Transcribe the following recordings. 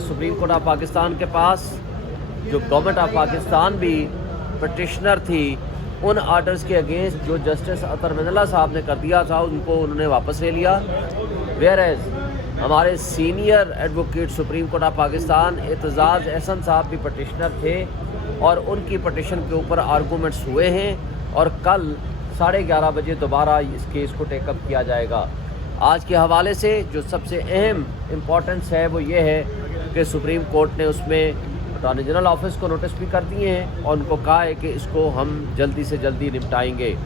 Supreme Court of Pakistan के पास जो government of Pakistan भी पटिशनर थी, उन आर्डर्स के अगेंस्ट जो जस्टिस अतर मिनल्ला साहब ने कर दिया था उनको उन्होंने वापस ले लिया। वेयर एज हमारे senior advocate Supreme Court of Pakistan Aitzaz Ahsan साहब भी पटिशनर थे और उनकी पटिशन के ऊपर आर्गूमेंट्स हुए हैं और कल 11:30 बजे दोबारा इस केस को टेकअप किया जाएगा। आज के हवाले से जो सबसे अहम इम्पोर्टेंस है वो ये है कि सुप्रीम कोर्ट ने उसमें अटॉर्नी जनरल ऑफिस को नोटिस भी कर दिए हैं और उनको कहा है कि इसको हम जल्दी से जल्दी निपटाएंगे।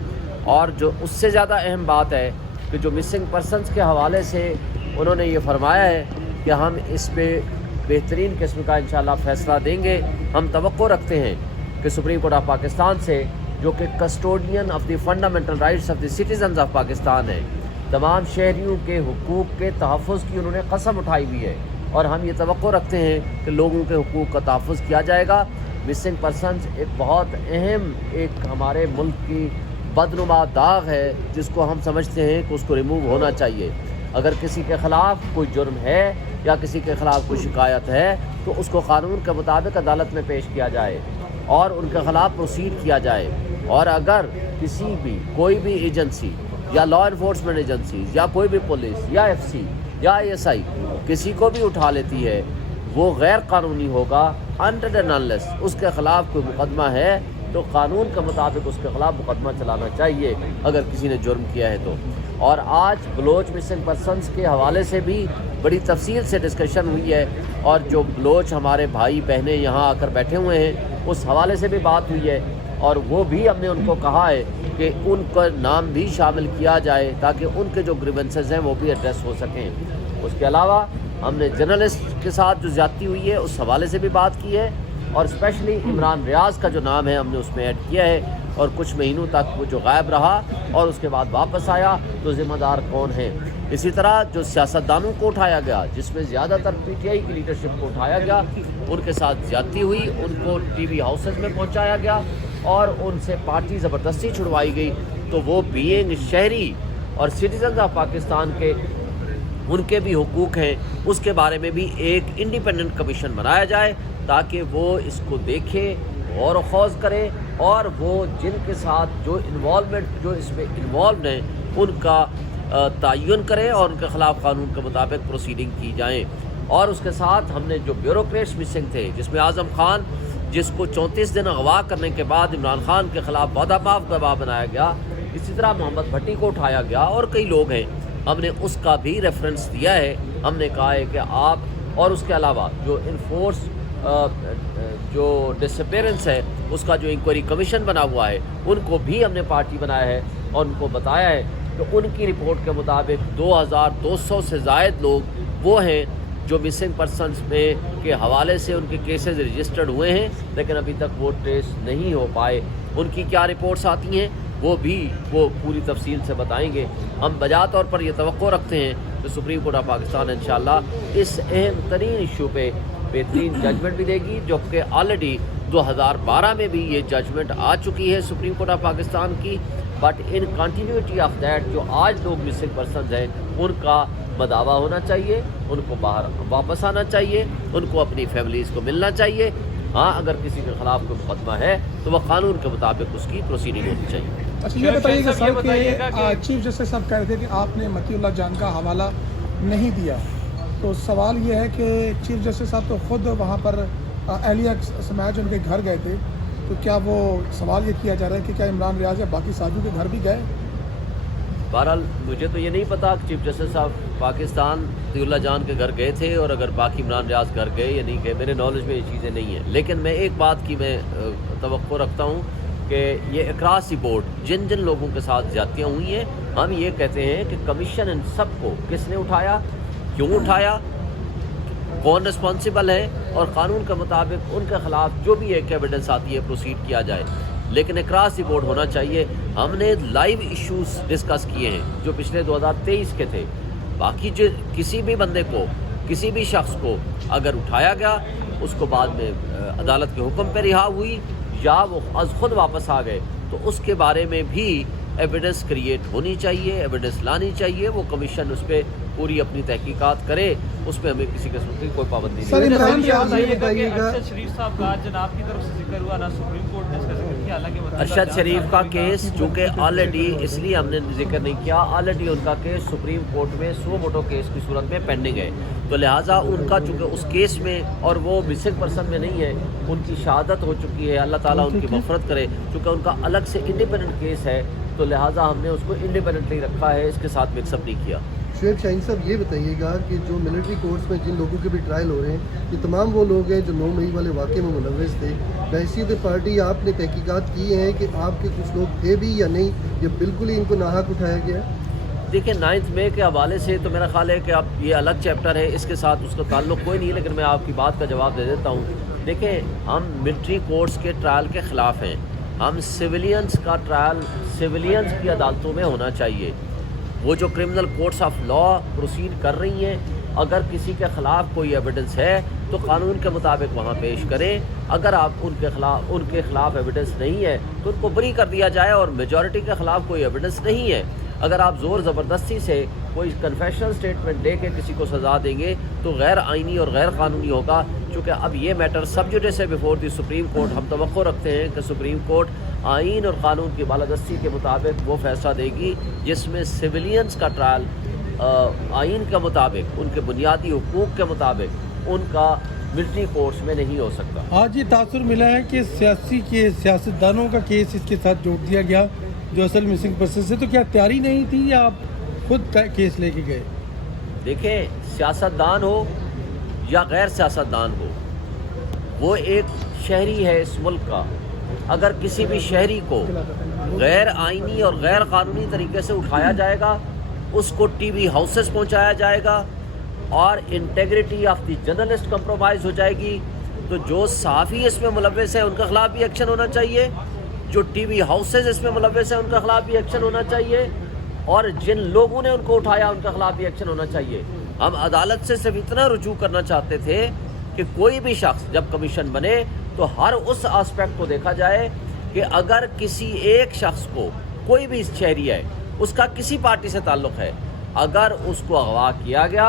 और जो उससे ज़्यादा अहम बात है कि जो मिसिंग पर्सनस के हवाले से उन्होंने ये फरमाया है कि हम इस पे बेहतरीन किस्म का इंशाल्लाह फ़ैसला देंगे। हम तवक्को रखते हैं कि सुप्रीम कोर्ट ऑफ पाकिस्तान से, जो कि custodian of the fundamental rights of the citizens of Pakistan है, तमाम शहरियों के हुकूक़ के तहफ़्फ़ुज़ की उन्होंने कसम उठाई हुई है और हम ये तवक्को रखते हैं कि लोगों के हुकूक़ का तहफ़्फ़ुज़ किया जाएगा। मिसिंग पर्सनस एक बहुत अहम एक हमारे मुल्क की बदनुमा दाग है जिसको हम समझते हैं कि उसको रिमूव होना चाहिए। अगर किसी के ख़िलाफ़ कोई जुर्म है या किसी के ख़िलाफ़ कोई शिकायत है तो उसको क़ानून के मुताबिक अदालत में पेश किया जाए और उनके ख़िलाफ़ प्रोसीड किया जाए। और अगर किसी भी कोई भी एजेंसी या लॉ इन्फोर्समेंट एजेंसी या कोई भी पुलिस या एफसी या आईएसआई किसी को भी उठा लेती है, वो गैर कानूनी होगा अनटिल एंड अनलेस उसके ख़िलाफ़ कोई मुकदमा है तो कानून के मुताबिक उसके ख़िलाफ़ मुकदमा चलाना चाहिए अगर किसी ने जुर्म किया है तो। और आज बलोच मिसिंग पर्सनस के हवाले से भी बड़ी तफसील से डिस्कशन हुई है और जो बलोच हमारे भाई बहनें यहाँ आकर बैठे हुए हैं उस हवाले से भी बात हुई है और वो भी हमने उनको कहा है कि उनका नाम भी शामिल किया जाए ताकि उनके जो ग्रीवेंसेस हैं वो भी एड्रेस हो सकें। उसके अलावा हमने जर्नलिस्ट के साथ जो ज़्यादती हुई है उस हवाले से भी बात की है और स्पेशली इमरान रियाज़ का जो नाम है हमने उसमें ऐड किया है और कुछ महीनों तक वो जो गायब रहा और उसके बाद वापस आया तो ज़िम्मेदार कौन है। इसी तरह जो सियासतदानों को उठाया गया, जिसमें ज़्यादातर पीटीआई की लीडरशिप को उठाया गया, उनके साथ ज़्यादती हुई, उनको टीवी हाउसेस में पहुंचाया गया और उनसे पार्टी ज़बरदस्ती छुड़वाई गई, तो वो बीइंग शहरी और सिटीजन ऑफ पाकिस्तान के उनके भी हुकूक़ हैं, उसके बारे में भी एक इंडिपेंडेंट कमीशन बनाया जाए ताकि वो इसको देखे, गौर व खौज करे और वो जिनके साथ जो इन्वॉल्वमेंट जो इसमें इन्वॉल्व हैं उनका तयन करे और उनके ख़िलाफ़ कानून के मुताबिक प्रोसीडिंग की जाएँ। और उसके साथ हमने जो ब्यूरोक्रेट्स मिसिंग थे, जिसमें आज़म खान जिसको 34 दिन अगवा करने के बाद इमरान खान के ख़िलाफ़ वादापाफ गवाह बनाया गया, इसी तरह मोहम्मद भट्टी को उठाया गया और कई लोग हैं, हमने उसका भी रेफरेंस दिया है। हमने कहा है कि आप और उसके अलावा जो इन्फोर्स जो डिसअपेरेंस है उसका जो इंक्वायरी कमीशन बना हुआ है उनको भी हमने पार्टी बनाया है और उनको बताया है कि उनकी रिपोर्ट के मुताबिक 2200 से ज़ायद लोग वो हैं जो मिसिंग पर्सनस में के हवाले से उनके केसेस रजिस्टर्ड हुए हैं लेकिन अभी तक वो ट्रेस नहीं हो पाए। उनकी क्या रिपोर्ट्स आती हैं वो पूरी तफसील से बताएंगे। हम बजा तौर पर ये तवक्को रखते हैं कि सुप्रीम कोर्ट ऑफ पाकिस्तान इंशाअल्लाह इस अहम तरीन इशू पे बेहतरीन जजमेंट भी देगी, जो कि ऑलरेडी 2012 में भी ये जजमेंट आ चुकी है सुप्रीम कोर्ट ऑफ पाकिस्तान की। But in continuity of that जो आज लोग मिसिंग पर्सन हैं उनका बदावा होना चाहिए, उनको बाहर वापस आना चाहिए, उनको अपनी फैमिलीज़ को मिलना चाहिए। हाँ, अगर किसी के ख़िलाफ़ कोई मुकदमा है तो वह कानून के मुताबिक उसकी प्रोसीडिंग होनी चाहिए। अच्छा, ये बताइएगा सर कि चीफ जस्टिस साहब कह रहे थे कि आपने मतीउल्लाह जान का हवाला नहीं दिया, तो सवाल ये है कि चीफ जस्टिस साहब तो ख़ुद वहाँ पर अहलिया समाज उनके घर गए थे, तो क्या वो सवाल ये किया जा रहा है कि क्या इमरान रियाज़ या बाकी साथियों के घर भी गए? बहरहाल मुझे तो ये नहीं पता कि चीफ जस्टिस साहब पाकिस्तान मतीउल्लाह जान के घर गए थे और अगर बाकी इमरान रियाज़ घर गए या नहीं गए, मेरे नॉलेज में ये चीज़ें नहीं हैं। लेकिन मैं एक बात की मैं तवक्को रखता हूँ कि ये अक्रॉस द बोर्ड जिन जिन लोगों के साथ ज़्यादतियाँ हुई हैं, हम ये कहते हैं कि कमीशन इन सब को किसने उठाया, क्यों उठाया, कौन रिस्पॉन्सिबल है और कानून के मुताबिक उनके ख़िलाफ़ जो भी एक एविडेंस आती है प्रोसीड किया जाए। लेकिन अक्रॉस द बोर्ड होना चाहिए। हमने लाइव इश्यूज डिस्कस किए हैं जो पिछले 2023 के थे। बाकी जो किसी भी बंदे को, किसी भी शख्स को अगर उठाया गया, उसको बाद में अदालत के हुक्म पर रिहा हुई या वो अज़ खुद वापस आ गए, तो उसके बारे में भी एविडेंस क्रिएट होनी चाहिए, एविडेंस लानी चाहिए। वो कमीशन उस पर पूरी अपनी तहकीकात करे, उस पर हमें किसी किस्म की कोई पाबंदी सर, नहीं है। इमरान ये रियाज बताइएगा कि अरशद शरीफ साहब का जनाब की तरफ से जिक्र हुआ, ना सुप्रीम कोर्ट ने इसका जिक्र किया, हालांकि अरशद शरीफ का केस चूँकि ऑलरेडी, इसलिए हमने जिक्र नहीं किया, ऑलरेडी उनका केस सुप्रीम कोर्ट में सो मोटो केस की सूरत में पेंडिंग है, तो लिहाजा उनका चूँकि उस केस में और वो मिसिंग पर्सन में नहीं है, उनकी शहादत हो चुकी है, अल्लाह ताला उनकी मग़फ़िरत करे, चूँकि उनका अलग से इंडिपेंडेंट केस है, तो लिहाजा हमने उसको इंडिपेंडेंटली रखा है, इसके साथ मिक्सअप नहीं किया। शुएब शाहीन साहब, ये बताइएगा कि जो मिलिट्री कोर्ट्स में जिन लोगों के भी ट्रायल हो रहे हैं, ये तमाम वो लोग हैं जो 9 मई वाले वाक़े में मुलव्वस थे। बहसीत पार्टी आपने तहकीकात की हैं कि आपके कुछ लोग थे भी या नहीं, या बिल्कुल ही इनको नाहक उठाया गया? देखिए 9 मई के हवाले से तो मेरा ख्याल है कि अब ये अलग चैप्टर है, इसके साथ उसका ताल्लुक़ कोई नहीं है, लेकिन मैं आपकी बात का जवाब दे देता हूँ। देखें, हम मिलिट्री कोर्ट्स के ट्रायल के ख़िलाफ़ हैं, हम सिविलियंस का ट्रायल सिविलियंस की अदालतों में होना चाहिए। वो जो criminal courts of law proceed कर रही हैं, अगर किसी के ख़िलाफ़ कोई एविडेंस है तो कानून के मुताबिक वहाँ पेश करें, अगर आप उनके ख़िलाफ़ एविडेंस नहीं है तो उनको बरी कर दिया जाए, और मेजॉरिटी के ख़िलाफ़ कोई एविडेंस नहीं है, अगर आप ज़ोर ज़बरदस्ती से कोई कन्फेशनल स्टेटमेंट दे के किसी को सज़ा देंगे तो गैर आइनी और गैर कानूनी होगा। चूँकि अब ये मैटर सब जुडिस है बिफोर द सुप्रीम कोर्ट, हम तवक्को रखते हैं कि सुप्रीम कोर्ट आइन और क़ानून की बालादस्ती के मुताबिक वो फैसला देगी जिसमें सिविलियंस का ट्रायल आइन के मुताबिक, उनके बुनियादी हुकूक के मुताबिक उनका मिलिट्री कोर्ट्स में नहीं हो सकता। आज ये तासुर मिला है कि सियासतदानों का केस इसके साथ जोड़ दिया गया जो असल मिसिंग पर्सन से, तो क्या तैयारी नहीं थी या आप खुद केस लेके गए? देखें, सियासतदान हो या गैर सियासतदान हो, वो एक शहरी है इस मुल्क का। अगर किसी भी शहरी को गैर आइनी और गैर कानूनी तरीके से उठाया जाएगा, उसको टीवी हाउसेस पहुंचाया जाएगा और integrity of the journalist compromise हो जाएगी, तो जो सहाफ़ी इसमें मुलव्वस है उनके ख़िलाफ़ भी एक्शन होना चाहिए, जो टीवी हाउसेस इसमें मुलव्वस है उनके ख़िलाफ़ भी एक्शन होना चाहिए, और जिन लोगों ने उनको उठाया उनके ख़िलाफ़ भी एक्शन होना चाहिए। हम अदालत से सिर्फ इतना रुजू करना चाहते थे कि कोई भी शख्स जब कमीशन बने तो हर उस आस्पेक्ट को देखा जाए कि अगर किसी एक शख्स को, कोई भी शहरी है, उसका किसी पार्टी से ताल्लुक़ है, अगर उसको अगवा किया गया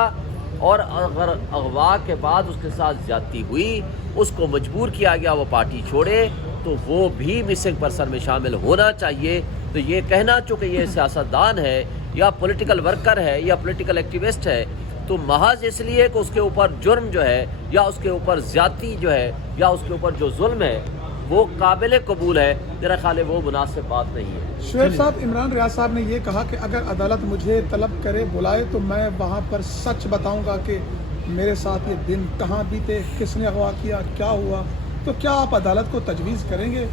और अगर अगवा के बाद उसके साथ ज़्यादती हुई, उसको मजबूर किया गया वो पार्टी छोड़े, तो वो भी मिसिंग पर्सन में शामिल होना चाहिए। तो ये कहना चूँकि ये सियासतदान है या पॉलिटिकल वर्कर है या पॉलिटिकल एक्टिविस्ट है, तो महज इसलिए कि उसके ऊपर जुर्म जो है या उसके ऊपर ज़्यादती जो है या उसके ऊपर जो जुल्म है वो काबिल कबूल है, मेरा ख्याल है वो मुनासिब बात नहीं है। शुएब साहब, इमरान रियाज साहब ने ये कहा कि अगर अदालत मुझे तलब करे, बुलाए, तो मैं वहाँ पर सच बताऊँगा कि मेरे साथ ये दिन कहाँ बीते, किसने अगवा किया, क्या हुआ। तो क्या आप अदालत को तजवीज़ करेंगे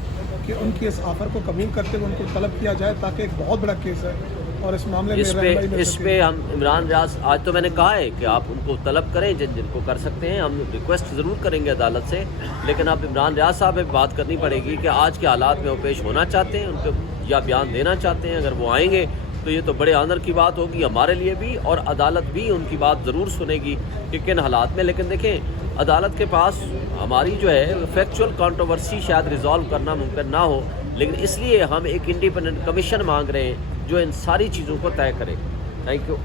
कि उनकी इस ऑफ़र को कबूल करते हुए उनको तलब किया जाए, ताकि एक बहुत बड़ा केस है और इस मामले में इस पे हम इमरान रियाज, आज तो मैंने कहा है कि आप उनको तलब करें जिनको कर सकते हैं, हम रिक्वेस्ट ज़रूर करेंगे अदालत से, लेकिन आप इमरान रियाज साहब में बात करनी पड़ेगी कि आज के हालात में वो पेश होना चाहते हैं, उनको या बयान देना चाहते हैं। अगर वो आएंगे तो ये तो बड़े ऑनर की बात होगी हमारे लिए भी, और अदालत भी उनकी बात ज़रूर सुनेगी कि किन हालात में। लेकिन देखें, अदालत के पास हमारी जो है फैक्चुअल कंट्रोवर्सी शायद रिजॉल्व करना मुमकिन ना हो, लेकिन इसलिए हम एक इंडिपेंडेंट कमीशन मांग रहे हैं जो इन सारी चीज़ों को तय करे। Thank you.